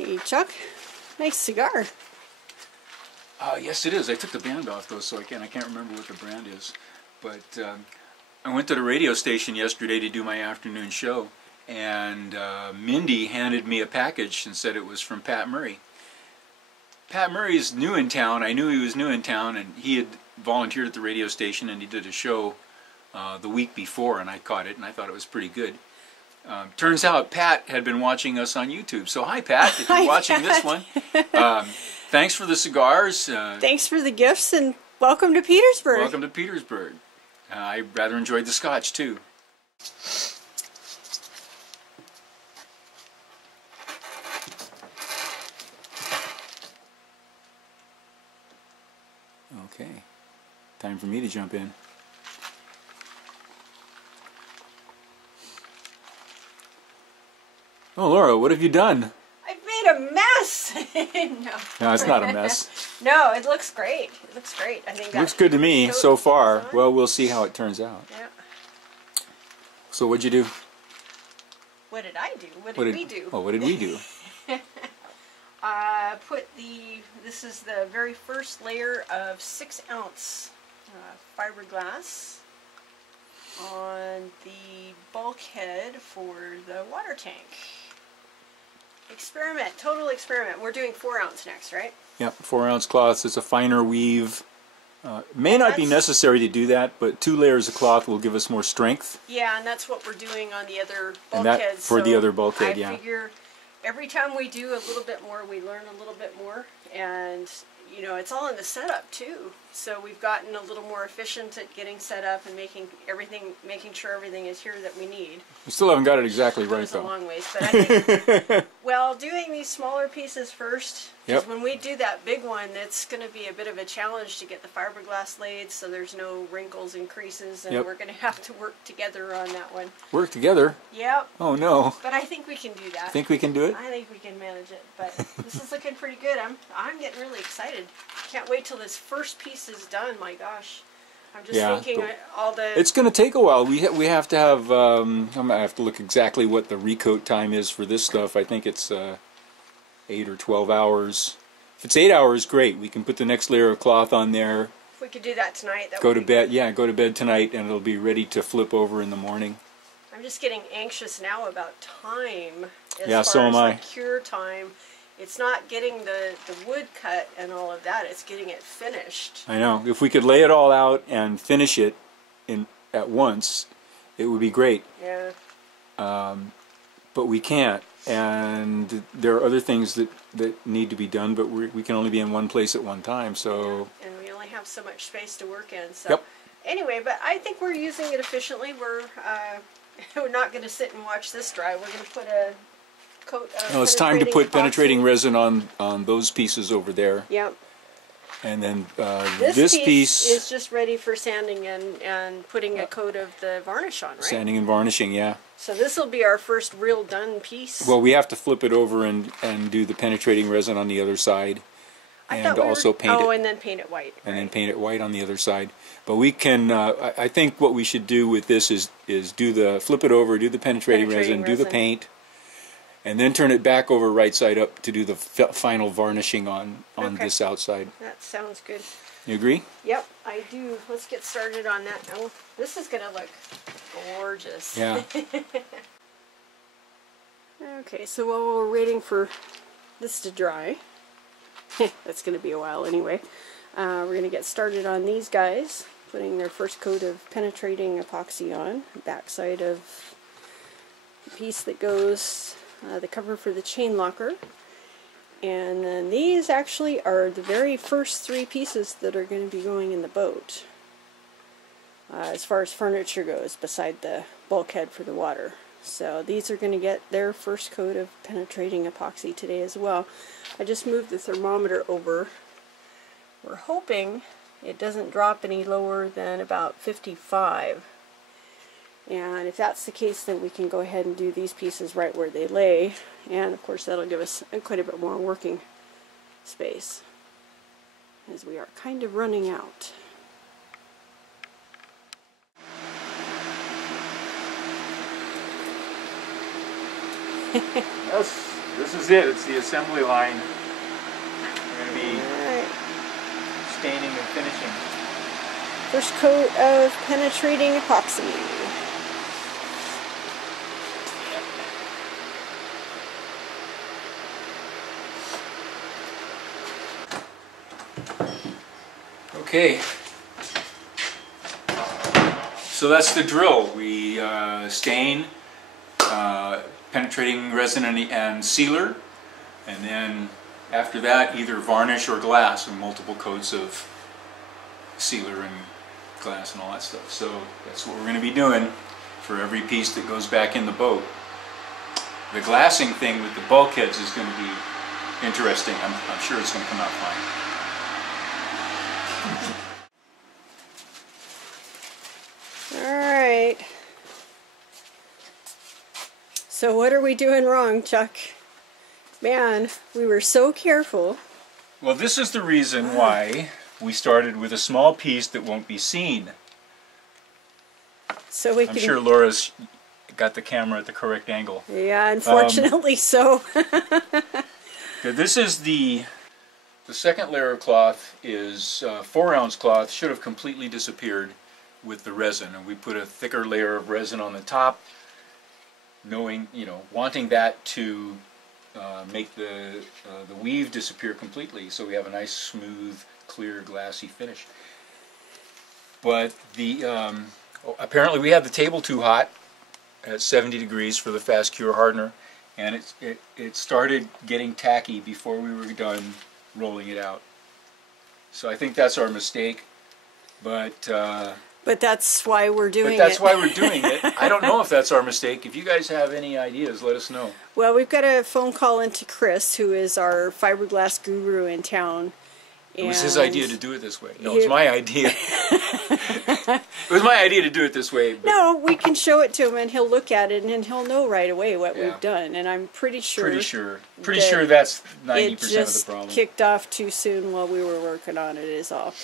Hey Chuck, nice cigar. Yes, it is. I took the band off though, so I can't remember what the brand is. But I went to the radio station yesterday to do my afternoon show, and Mindy handed me a package and said it was from Pat Murray. Pat Murray's new in town. I knew he was new in town, and he had volunteered at the radio station, and he did a show the week before, and I caught it, and I thought it was pretty good. Turns out Pat had been watching us on YouTube. So hi Pat, if you're watching this one. Thanks for the cigars. Thanks for the gifts, and welcome to Petersburg. Welcome to Petersburg. I rather enjoyed the scotch too. Okay, time for me to jump in. Oh, Laura, what have you done? I've made a mess. No, it's not a mess. No, it looks great. It looks great. I think it looks good to me so far. Well, we'll see how it turns out. Yeah. So what'd you do? What did I do? What did we do? Oh, what did we do? This is the very first layer of 6-ounce fiberglass on the bulkhead for the water tank. Experiment, total experiment. We're doing 4-ounce next, right? Yep, 4-ounce cloths. It's a finer weave. May not be necessary to do that, but 2 layers of cloth will give us more strength. Yeah, and that's what we're doing on the other bulkhead. And that for the other bulkhead, yeah. I figure every time we do a little bit more, we learn a little bit more, and you know, it's all in the setup too. So we've gotten a little more efficient at getting set up and making sure everything is here that we need. We still haven't got it exactly right though. It goes a long ways, but I think, well, doing these smaller pieces first, because when we do that big one, it's going to be a bit of a challenge to get the fiberglass laid so there's no wrinkles and creases, and we're going to have to work together on that one. Work together? Yep. Oh no. But I think we can do that. Think we can do it? I think we can manage it, but this is looking pretty good. I'm getting really excited. Can't wait till this first piece is done. My gosh, I'm just thinking all the. It's going to take a while. We have to have. I'm gonna have to look exactly what the recoat time is for this stuff. I think it's 8 or 12 hours. If it's 8 hours, great. We can put the next layer of cloth on there. If we could do that tonight, that go to bed. Yeah, go to bed tonight, and it'll be ready to flip over in the morning. I'm just getting anxious now about time. As far as the cure time. It's not getting the wood cut and all of that, it's getting it finished. I know. If we could lay it all out and finish it at once, it would be great. Yeah. But we can't. And there are other things that need to be done, but we can only be in one place at one time. So. Yeah. And we only have so much space to work in. So. Anyway, but I think we're using it efficiently. We're not going to sit and watch this dry. We're going to put a coat of it's time to put penetrating resin on those pieces over there. Yep. And then this piece is just ready for sanding and putting a coat of the varnish on, right? Sanding and varnishing, yeah. So this will be our first real done piece. Well, we have to flip it over and do the penetrating resin on the other side. And also paint it. Oh, and then paint it white. And then paint it white on the other side. But we can, I think what we should do with this is flip it over, do the penetrating resin, do the paint, and then turn it back over right side up to do the final varnishing on this outside. That sounds good. You agree? Yep, I do. Let's get started on that. Oh, this is going to look gorgeous. Yeah. Okay, so while we're waiting for this to dry, that's going to be a while anyway, we're going to get started on these guys, putting their first coat of penetrating epoxy on, the back side of the piece that goes the cover for the chain locker, and then these actually are the very first 3 pieces that are going to be going in the boat as far as furniture goes, beside the bulkhead for the water. So these are going to get their first coat of penetrating epoxy today as well. I just moved the thermometer over. We're hoping it doesn't drop any lower than about 55. And if that's the case, then we can go ahead and do these pieces right where they lay. And of course that'll give us quite a bit more working space, as we are kind of running out. Yes. This is it. It's the assembly line. We're going to be staining and finishing. First coat of penetrating epoxy. Okay. So that's the drill. We stain, penetrating resin and sealer, and then after that either varnish or glass and multiple coats of sealer and glass and all that stuff. So that's what we're going to be doing for every piece that goes back in the boat. The glassing thing with the bulkheads is going to be interesting. I'm sure it's going to come out fine. Alright. So what are we doing wrong, Chuck? Man, we were so careful. Well, this is the reason why we started with a small piece that won't be seen. So we I'm can... sure Laura's got the camera at the correct angle. Yeah, unfortunately so. This is the second layer of cloth is 4-ounce cloth, should have completely disappeared with the resin, and we put a thicker layer of resin on the top, knowing, wanting that to make the weave disappear completely, so we have a nice smooth, clear, glassy finish. But the apparently we had the table too hot at 70 degrees for the fast cure hardener, and it started getting tacky before we were done rolling it out. So I think that's our mistake, but that's why we're doing it. But that's why we're doing it. I don't know if that's our mistake. If you guys have any ideas, let us know. Well, we've got a phone call into Chris, who is our fiberglass guru in town. It was his idea to do it this way. No, it was my idea. It was my idea to do it this way. But no, we can show it to him, and he'll look at it, and he'll know right away what we've done. And I'm pretty sure. Pretty sure that's 90% it of the just problem. kicked off too soon while we were working on it. Is all.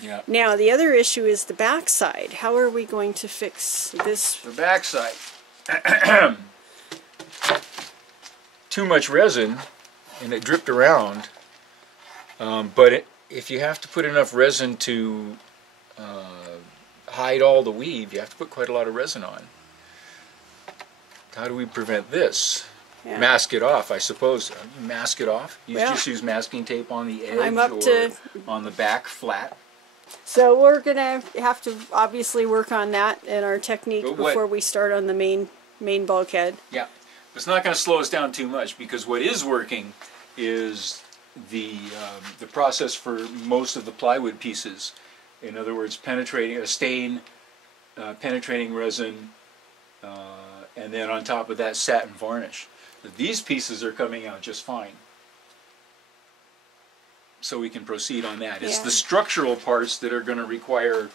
Yeah. Now the other issue is the backside. How are we going to fix this? The backside. Too much resin, and it dripped around. But if you have to put enough resin to hide all the weave, you have to put quite a lot of resin on. How do we prevent this? Yeah. Mask it off, I suppose. Mask it off? Just use masking tape on the edge or on the back flat. So we're going to have to obviously work on that in our technique before we start on the main bulkhead. Yeah. It's not going to slow us down too much, because what is working is the process for most of the plywood pieces. In other words, penetrating resin, and then on top of that satin varnish. These pieces are coming out just fine. So we can proceed on that. It's the structural parts that are going to require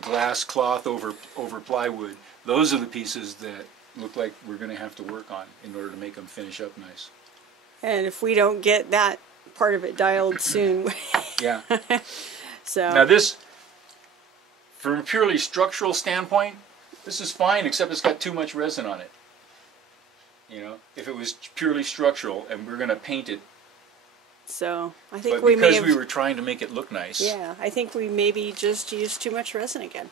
glass cloth over plywood. Those are the pieces that look like we're going to have to work on in order to make them finish up nice. And if we don't get that part of it dialed soon. Yeah. So now this, from a purely structural standpoint, this is fine, except it's got too much resin on it. If it was purely structural and we're going to paint it. So I think but because we were trying to make it look nice. Yeah, I think we maybe just used too much resin again.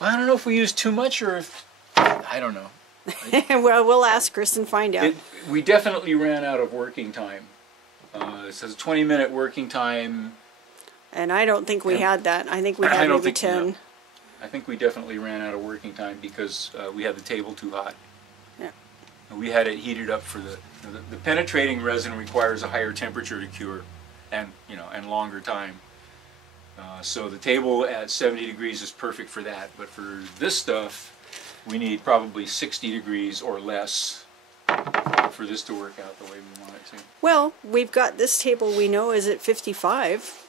I don't know if we used too much or if, I don't know. Well, we'll ask Chris and find out. We definitely ran out of working time. It says 20-minute working time. And I don't think we had that. I think we had maybe 10. No. I think we definitely ran out of working time because we had the table too hot. Yeah. And we had it heated up for the penetrating resin requires a higher temperature to cure, and longer time. So the table at 70 degrees is perfect for that. But for this stuff, we need probably 60 degrees or less for this to work out the way we want it to. Well, we've got this table we know is at 55.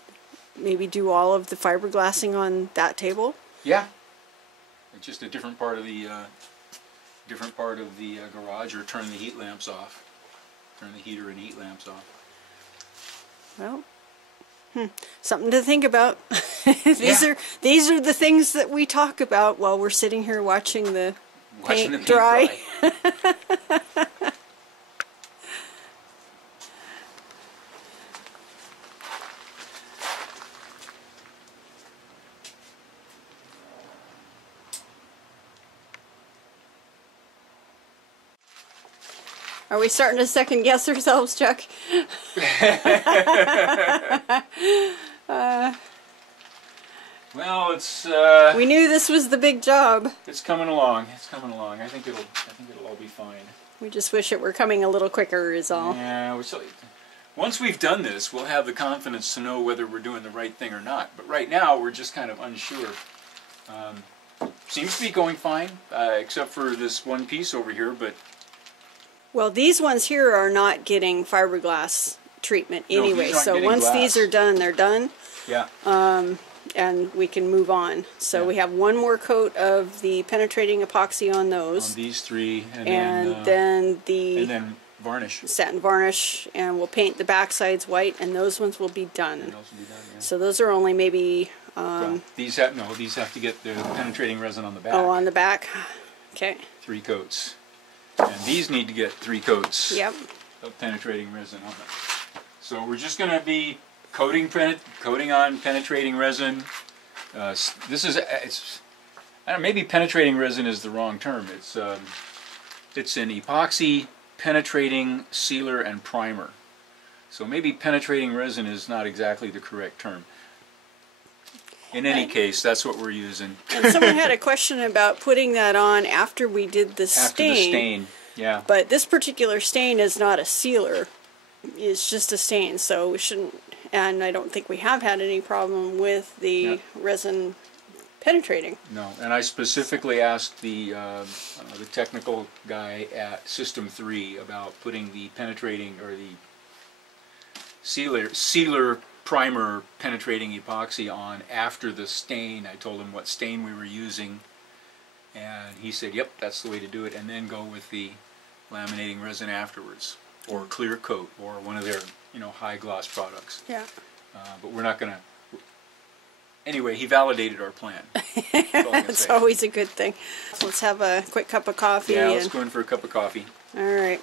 Maybe do all of the fiberglassing on that table. Yeah, it's just a different part of the garage, or turn the heat lamps off. Turn the heater and heat lamps off. Well, something to think about. These are the things that we talk about while we're sitting here watching the paint dry. Are we starting to second guess ourselves, Chuck? Well, it's We knew this was the big job. it's coming along. It's coming along. I think it'll all be fine. We just wish it were coming a little quicker is all. Yeah, once we've done this, we'll have the confidence to know whether we're doing the right thing or not. But right now, we're just kind of unsure. Seems to be going fine, except for this one piece over here, but Well, these ones here are not getting fiberglass treatment No, these anyway, aren't so getting once glass. these are done, they're done, yeah. and we can move on. So Yeah. we have one more coat of the penetrating epoxy on those, On these three, and then then varnish. the satin varnish, and we'll paint the back sides white, and those ones will be done. And those will be done, yeah. So those are only maybe, Well, these have to get the penetrating resin on the back. oh, on the back. Okay. 3 coats. And these need to get 3 coats Yep. of penetrating resin on them. So we're just going to be coating on penetrating resin. This is I don't know, maybe penetrating resin is the wrong term. It's an epoxy penetrating sealer and primer. So maybe penetrating resin is not exactly the correct term. In any case, that's what we're using. And someone had a question about putting that on after we did the stain. After the stain, yeah. But this particular stain is not a sealer. It's just a stain, so we shouldn't, and I don't think we have had any problem with the resin penetrating. No, and I specifically asked the technical guy at System 3 about putting the penetrating, or the sealer primer penetrating epoxy on after the stain. I told him what stain we were using, and he said, yep, that's the way to do it, and then go with the laminating resin afterwards, or clear coat, or one of their high gloss products. Yeah. But we're not going to. Anyway, he validated our plan. That's all I can That's say. always a good thing. So let's have a quick cup of coffee. Yeah, let's go in for a cup of coffee. All right.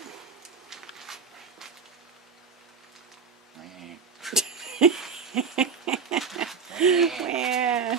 Yeah.